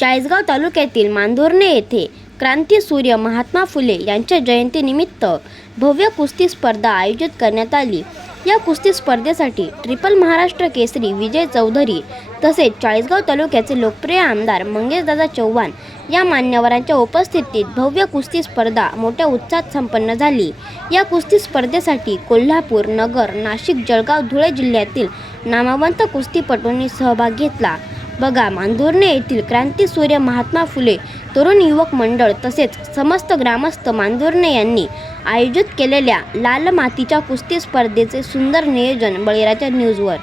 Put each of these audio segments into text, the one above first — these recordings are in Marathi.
चाळीसगाव तालुक्यातील मांदुर्णे येथे क्रांती सूर्य महात्मा फुले यांच्या जयंतीनिमित्त भव्य कुस्ती स्पर्धा आयोजित करण्यात आली. या कुस्ती स्पर्धेसाठी ट्रिपल महाराष्ट्र केसरी विजय चौधरी तसेच चाळीसगाव तालुक्याचे लोकप्रिय आमदार मंगेशदादा चव्हाण या मान्यवरांच्या उपस्थितीत भव्य कुस्ती स्पर्धा मोठ्या उत्साहात संपन्न झाली. या कुस्ती स्पर्धेसाठी कोल्हापूर नगर नाशिक जळगाव धुळे जिल्ह्यातील नामवंत कुस्तीपटूंनी सहभाग घेतला. बघा मांदुर्णे येथील क्रांतीसूर्य महात्मा फुले तरुण युवक मंडळ तसेच समस्त ग्रामस्थ मांदुर्णे यांनी आयोजित केलेल्या लाल मातीच्या कुस्ती स्पर्धेचे सुंदर नियोजन बळीराजा न्यूजवर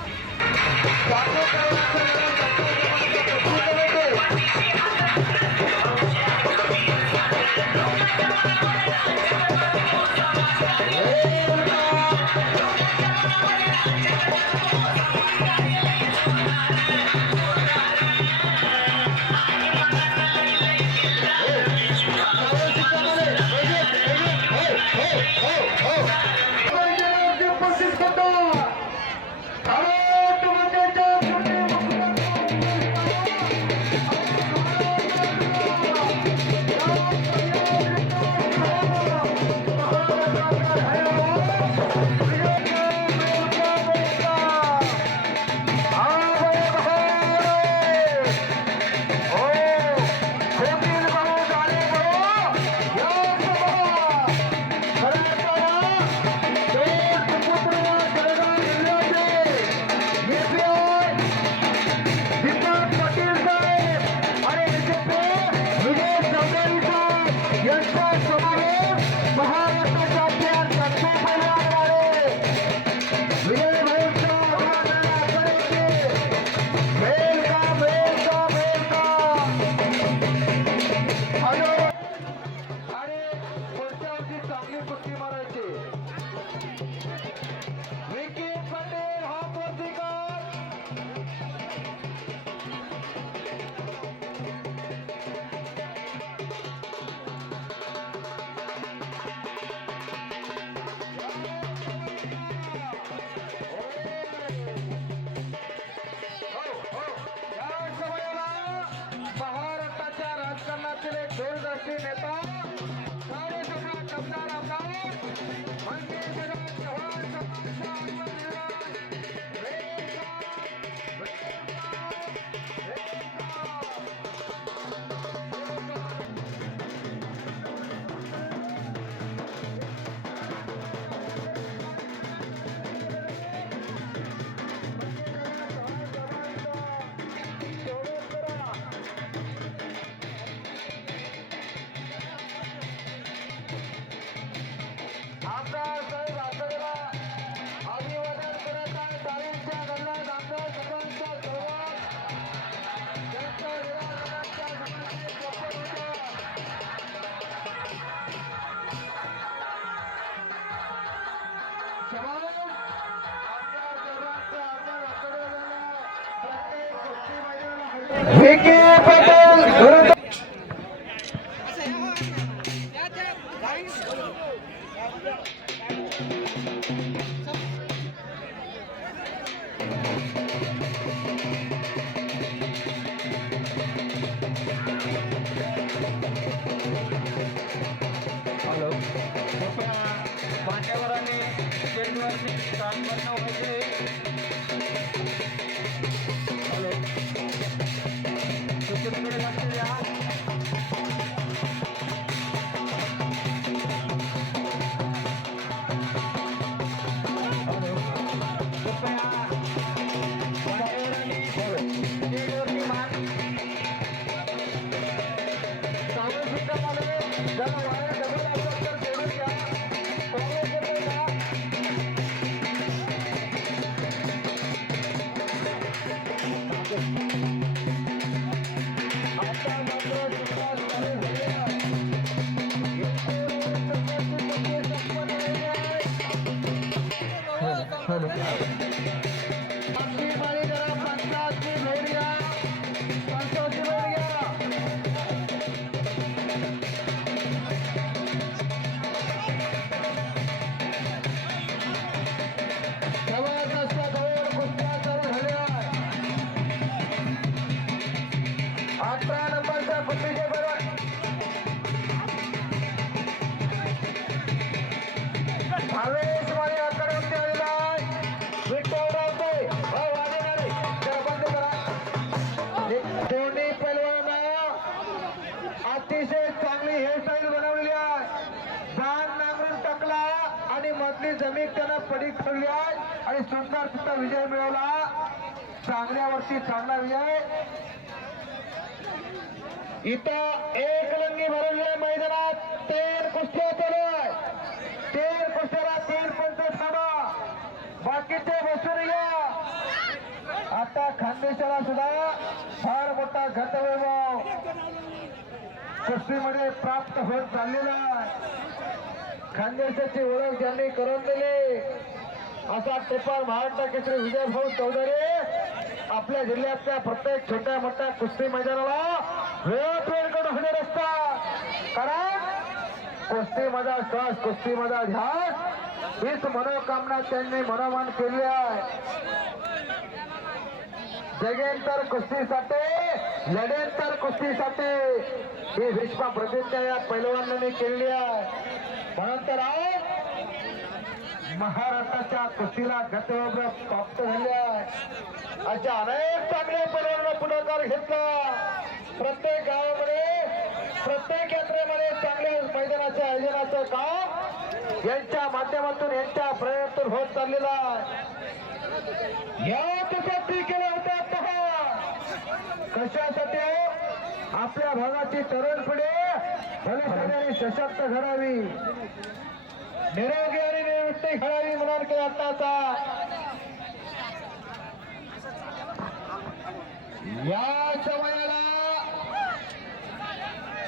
विखे पटेल विरुद्ध हॅलो कृपया अठरा नंबरचा कुस्तीचे बरोबर भावेश माने आलेला आहे. विठ्ठल रावते जरा बंद करा. दोन्ही अतिशय चांगली हेअरस्टाईल बनवलेली आहे. बाण नांगरून टाकला आणि मधली जमीन त्यानं पडीक ठेवली आहे. आणि सुंदर सुद्धा विजय मिळवला. चांगल्या वर्षी चांगला विजय. इथं एक लंगी भरवलेल्या मैदानात तेर कुस्त्या चालू आहे तीन कुस्त्याला तीन पंच थांबा. बाकीचे बसून या. आता खानदेशाला सुद्धा फार मोठा घटवैभव कुस्तीमध्ये प्राप्त होत चाललेला आहे. खानदेशाची ओळख ज्यांनी करून दिली असा टोपाल महाराष्ट्र केसरी विजय भाऊ चौधरी आपल्या जिल्ह्यातल्या प्रत्येक छोट्या मोठ्या कुस्ती मैदानाला वेळात होणार असता हजर असतात कारण कुस्ती श्वास कुस्ती मजा ध्यास. हीच मनोकामना त्यांनी मनोमान केली आहे. जगेंतर कुस्तीसाठी लढेंतर कुस्तीसाठी ही भीष्म प्रतिज्ञा या पैलवानांनी केली आहे. म्हणून तर आज महाराष्ट्राच्या कुस्तीला गतवग्र प्राप्त झाले आहे. अशा अनेक चांगल्या पैलवानांना पुढाकार घेतला. प्रत्येक गावामध्ये प्रत्येक यात्रेमध्ये चांगल्या मैदानाच्या आयोजनाचं काम यांच्या माध्यमातून यांच्या प्रयत्न होत चाललेला आहे. या होत्या कशासाठी? आपल्या भागाची तरुण पिढी बलशाली आणि सशक्त घडावी. निरोगी आणि निवृत्ती घडावी म्हणून आत्ताचा. आताचा या समय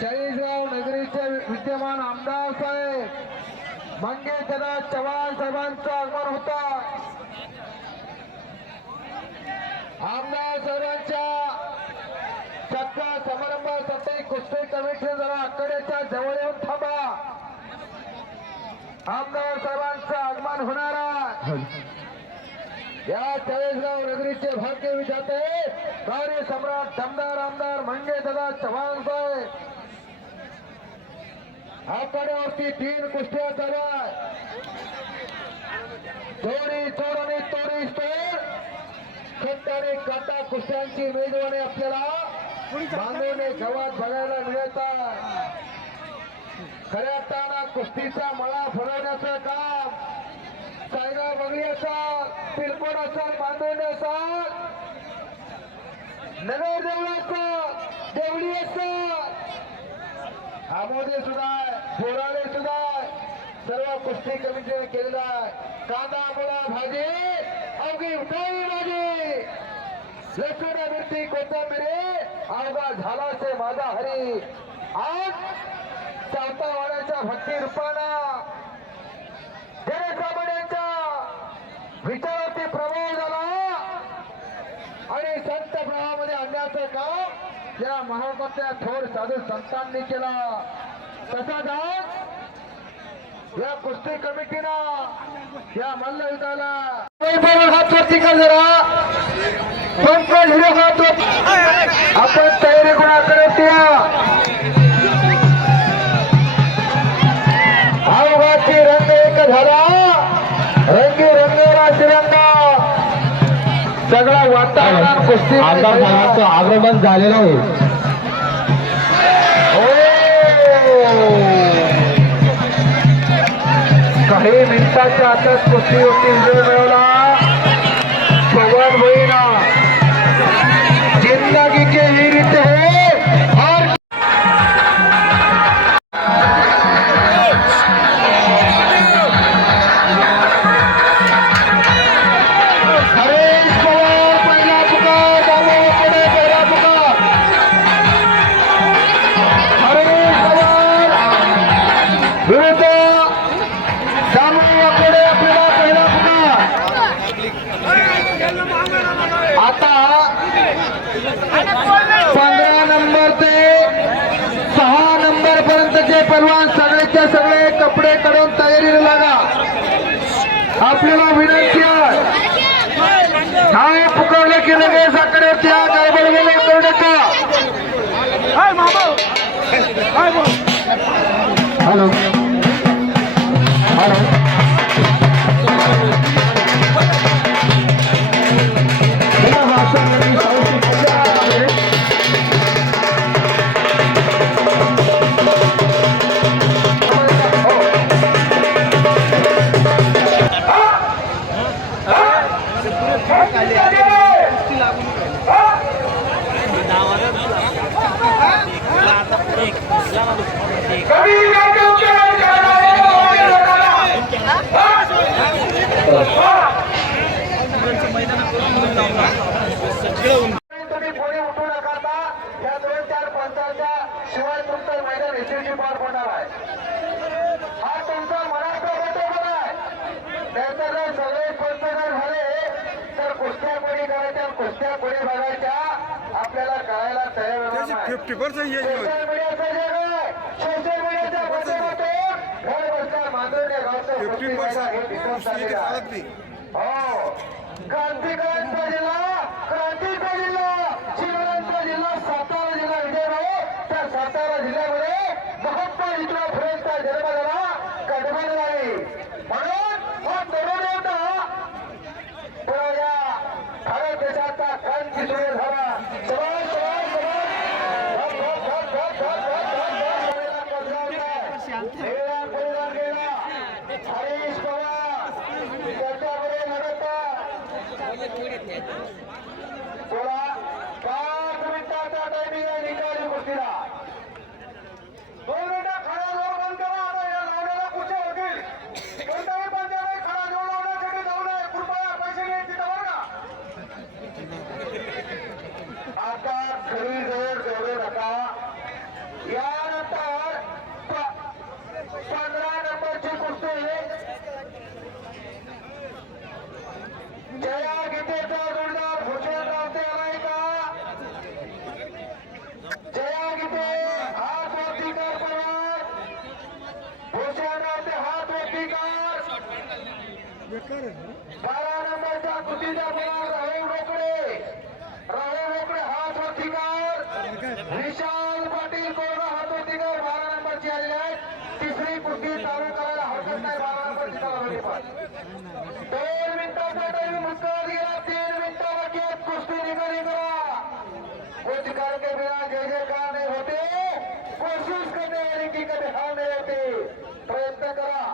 चाळीसगाव नगरीचे विद्यमान आमदार साहेब मंगे दादा चव्हाण साहेबांचं आगमन होता. आमदार साहेबांच्या सत्ता समारंभासाठी कुस्ती कमिटी जरा आकड्याच्या जवळ येऊन थांबा. आमदार साहेबांचं आगमन होणार या चाळीसगाव नगरीचे भाग्य विधाते कार्य सम्राट दमदार आमदार मंगे दादा चव्हाण साहेब आकड्यावरती तीन कुस्त्या चालू चोरी चोर आणि तोडी तोड खट्ट आणि काटा कुस्त्यांची मेजवानी आपल्याला बांधवणे गावात बघायला मिळत आहे. खऱ्या अर्थानं कुस्तीचा मळा फरवण्याचं काम. सायना बगडी असाल पिलकोड असाल बांधवणे असाल नगर देवळा असाल देवळी असाल आमोदे सुद्धा आहे, सुद्धा आहे. सर्व कुस्ती कमिटीने केलेला आहे कांदा मुळा भाजी अवघी उठावी भाजी लसूण मिरची कोथंबिरी अवघा झाला से माझा हरी आज चावतावाड्याच्या भक्ती रूपानं या महाराष्ट्रातल्या थोर साधू संतांनी केला. तसाच आज या कुस्ती कमिटीनं या मल्लयुद्धाला हात वरती कर जरा. पंकज हिरो हात आपण तयारी कोणाकडे आमदार साहेबांचं आगमन झालेलं आहे. हो! काही मिनिटाच्या आताच कुस्ती होती विजय मिळवला. सगळ्याकडे त्या गडबडबड करू नका हॅलो. हॅलो. मैदान चालत नाही हो. क्रांतिकारांचा जिल्हा क्रांतीचा जिल्हा शिवरायांचा जिल्हा सातारा जिल्हा विजयभाऊ त्या सातारा जिल्ह्यामध्ये महात्मा ज्योतिबा फुलेंचा जन्म झाला कडबड नाही म्हणून हा तरुण होता. या भारत देशाचा क्रांती सुरू झाला. పోరా बारा नंबरच्या कुस्तीचा पवार राहुल रोकडे? राहुल रोकडे हात वरती कर. विशाल पाटील कोरडा हात वरती कर. बारा नंबरची आलेली आहे. तिसरी कुस्ती चालू करायला हरकत नाही. बारा नंबरची पण दोन मिनिटाचा टाइम मुक्कात गेला. तीन मिनिटं बाकी आहेत कुस्ती निघाली करा. कुछ करके बिना जय जयकार नहीं होते. कोशिश करने वाले की कभी हार नहीं होती प्रयत्न करा.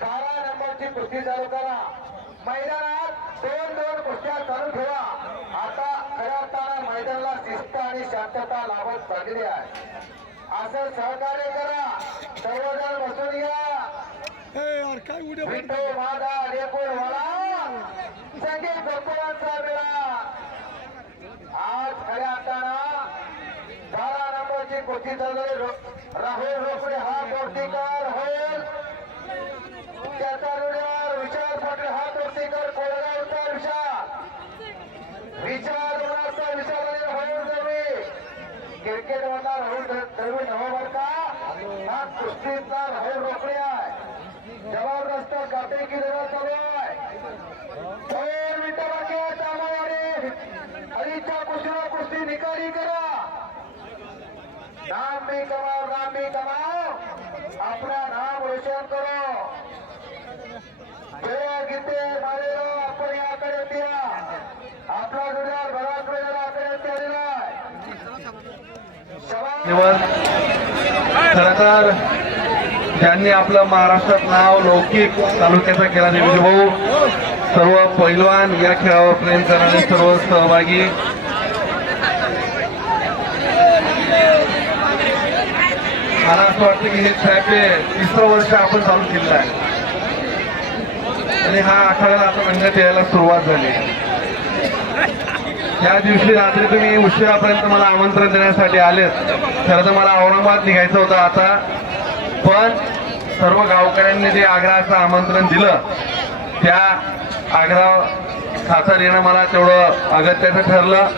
बारा नंबरची कुस्ती चालू करा. मैदानात दोन दोन कुस्त्या चालू ठेवा. आता खऱ्या अर्थानं मैदानाला शिस्त आणि शांतता लाभत चालली आहे. असं सहकार्य करा. सर्वजण बसून घ्या यार काय उद्या विठो माझा रेकोड वाला संगीत गोकुळांचा वेळा आज खऱ्या अर्थानं बारा नंबरची कुस्ती राहुल रोकडे हा कोर्टीकर होईल. त्याचा पाटील कोळगावचा विचार विचार उन्हाचा विचार आणि राहुल दळवी क्रिकेट मधला राहुल दळवी नवंबर का हा कुस्तीतला राहुल रोकडे आहे. जबरदस्त गाठी की जरूरत चालू आहे. दोन मिनिटं बाकी आहे त्यामुळे. अडीचच्या कुस्तीला कुस्ती निकाली करा. नाम भी कमाओ नाम भी कमाओ अपना नाम रोशन करो. जय गीते मारेलो आपण याकडे द्या आपला जुन्यावर घराकडे आकडे आलेला आहे शबा- खरंतर ज्यांनी आपलं महाराष्ट्रात नाव लौकिक तालुक्याचा केला देवी म्हणजे भाऊ सर्व पैलवान या खेळावर प्रेम करणारे सर्व सहभागी. मला असं वाटतं की हे छापे तिसरं वर्ष आपण चालू केलं आहे. आणि हा आठवड्याला आता रंगत यायला सुरुवात झाली. या दिवशी रात्री तुम्ही उशिरापर्यंत मला आमंत्रण देण्यासाठी आलेत. खरं तर मला औरंगाबाद निघायचं होतं आता. पण सर्व गावकऱ्यांनी जे आग्रहाचं आमंत्रण दिलं त्या आग्रह खासर येणं मला तेवढं अगत्याचं ठरलं.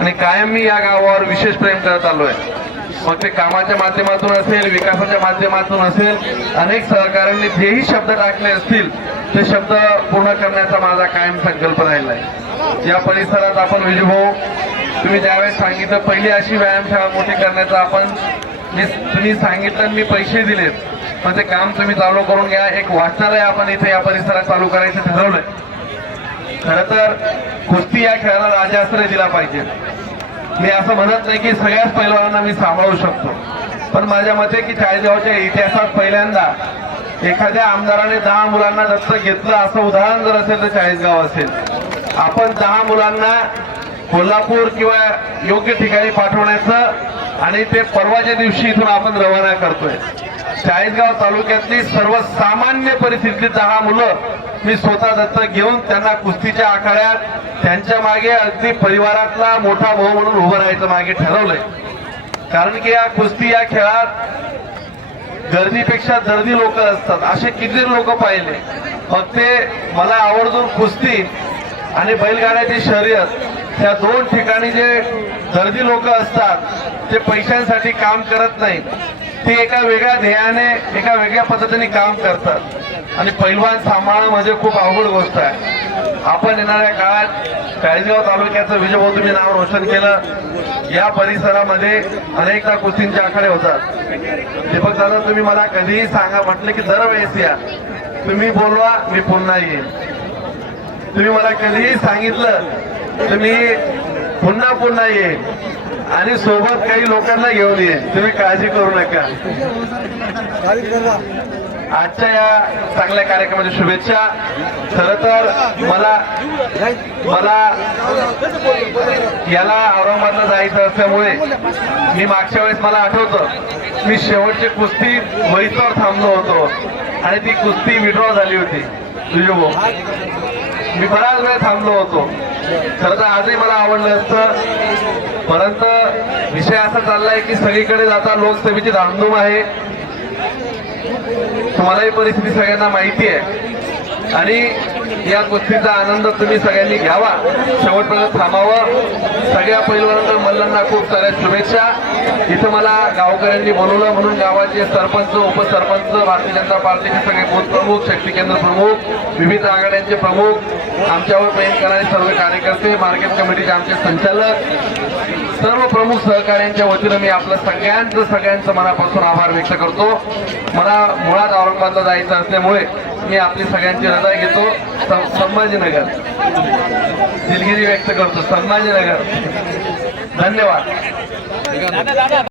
आणि कायम मी या गावावर विशेष प्रेम करत आलो आहे मग ते कामाच्या माध्यमातून असेल विकासाच्या माध्यमातून असेल अनेक सहकाऱ्यांनी जेही शब्द टाकले असतील ते शब्द पूर्ण करण्याचा माझा कायम संकल्प राहिला आहे. या परिसरात आपण विजयभाऊ तुम्ही ज्यावेळेस सांगितलं पहिली अशी व्यायामशाळा मोठी करण्याचा आपण मी- तुम्ही सांगितलं मी पैसे दिलेत. पण ते काम तुम्ही चालू करून घ्या. एक वाचनालय आपण इथे या परिसरात चालू करायचं ठरवलंय. खर तर कुस्ती या खेळाला राजाश्रय दिला पाहिजे. मी असं म्हणत नाही की सगळ्याच पैलवानांना मी सांभाळू शकतो. पण माझ्या मते की चाळीसगावच्या इतिहासात पहिल्यांदा एखाद्या आमदाराने दहा मुलांना दत्तक घेतलं असं उदाहरण जर असेल तर चाळीसगाव असेल. आपण दहा मुलांना कोल्हापूर किंवा योग्य ठिकाणी पाठवण्याचं आणि ते परवाच्या दिवशी इथून आपण रवाना करतोय. चाळीसगाव तालुक्यातली सर्वसामान्य परिस्थितीतली दहा मुलं मी स्वतः दत्तक घेऊन त्यांना कुस्तीच्या आखाड्यात त्यांच्या मागे अगदी परिवारातला मोठा भाऊ म्हणून उभं राहायचं मागे ठरवलंय. कारण की या कुस्ती या खेळात गर्दीपेक्षा दर्दी लोक असतात. असे किती लोक पाहिले? फक्त ते मला आवर्जून कुस्ती आणि बैलगाड्याची शर्यत त्या दोन ठिकाणी जे दर्जी लोक असतात ते पैशांसाठी काम करत नाहीत. ते एका वेगळ्या ध्येयाने एका वेगळ्या पद्धतीने काम करतात. आणि पैलवान सांभाळणं म्हणजे खूप अवघड गोष्ट आहे. आपण येणाऱ्या काळात काळेगाव तालुक्याचं विजयभाऊ तुम्ही नाव रोशन केलं. या परिसरामध्ये अनेकदा कुस्तींचे आखाडे होतात. दीपक दादा तुम्ही मला कधीही सांगा म्हटलं की दरवेळेस या. तुम्ही बोलवा मी पुन्हा येईन. तुम्ही मला कधीही सांगितलं तुम्ही पुन्हा पुन्हा ये आणि सोबत काही लोकांना घेऊन ये तुम्ही काळजी करू नका. आजच्या या चांगल्या कार्यक्रमाच्या शुभेच्छा. खर तर मला मला याला औरंगाबादला जायचं असल्यामुळे मी मागच्या वेळेस मला आठवतं मी शेवटची कुस्ती वैतवर थांबलो होतो. आणि ती कुस्ती विड्रॉ झाली होती. तुझे मी बराच वेळ थांबलो होतो. खरं तर आजही मला आवडलं असतं. परंतु विषय असा चाललाय की सगळीकडे जाता लोकसभेची धामधूम आहे. तुम्हालाही परिस्थिती सगळ्यांना माहिती आहे. आणि या कुस्तीचा आनंद तुम्ही सगळ्यांनी घ्यावा. शेवटपर्यंत थांबावं. सगळ्या पैलवानांना मल्लांना खूप साऱ्या शुभेच्छा. इथं मला गावकऱ्यांनी बोलवलं म्हणून गावाचे सरपंच उपसरपंच भारतीय जनता पार्टीचे सगळे बूथ प्रमुख शक्ती केंद्र प्रमुख विविध आघाड्यांचे प्रमुख आमच्यावर प्रेम करणारे सर्व कार्यकर्ते मार्केट कमिटीचे आमचे संचालक सर्व प्रमुख सहकाऱ्यांच्या वतीनं मी आपलं सगळ्यांचं सगळ्यांचं मनापासून आभार व्यक्त करतो. मला मुळात औरंगाबादला जायचं असल्यामुळे मी आपली सगळ्यांची हृदय घेतो. सं- संभाजीनगर. दिलगिरी व्यक्त करतो. संभाजीनगर. धन्यवाद.